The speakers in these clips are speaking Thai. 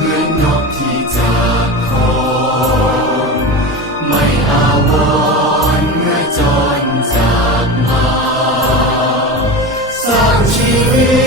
เหมืนนกที่จากคอไม่อาวรเมื่อจรจากมาสางชี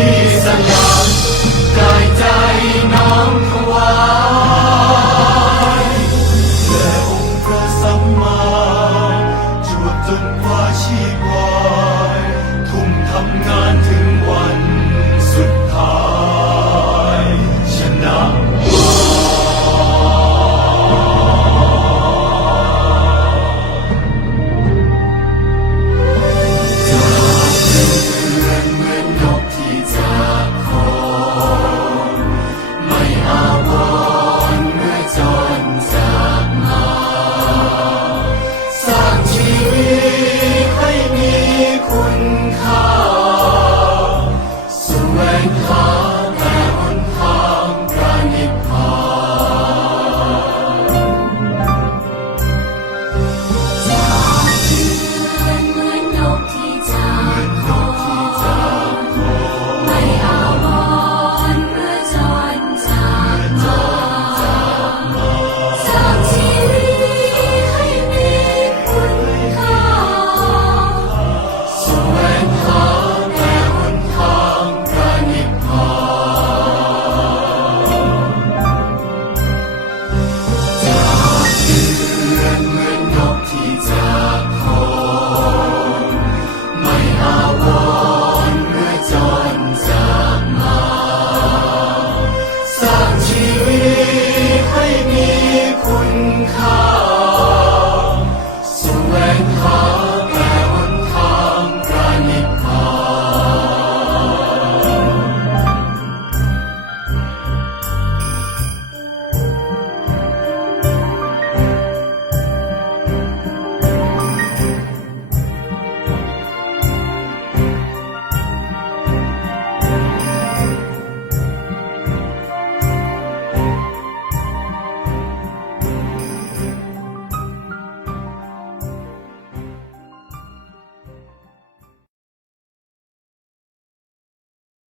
一三八。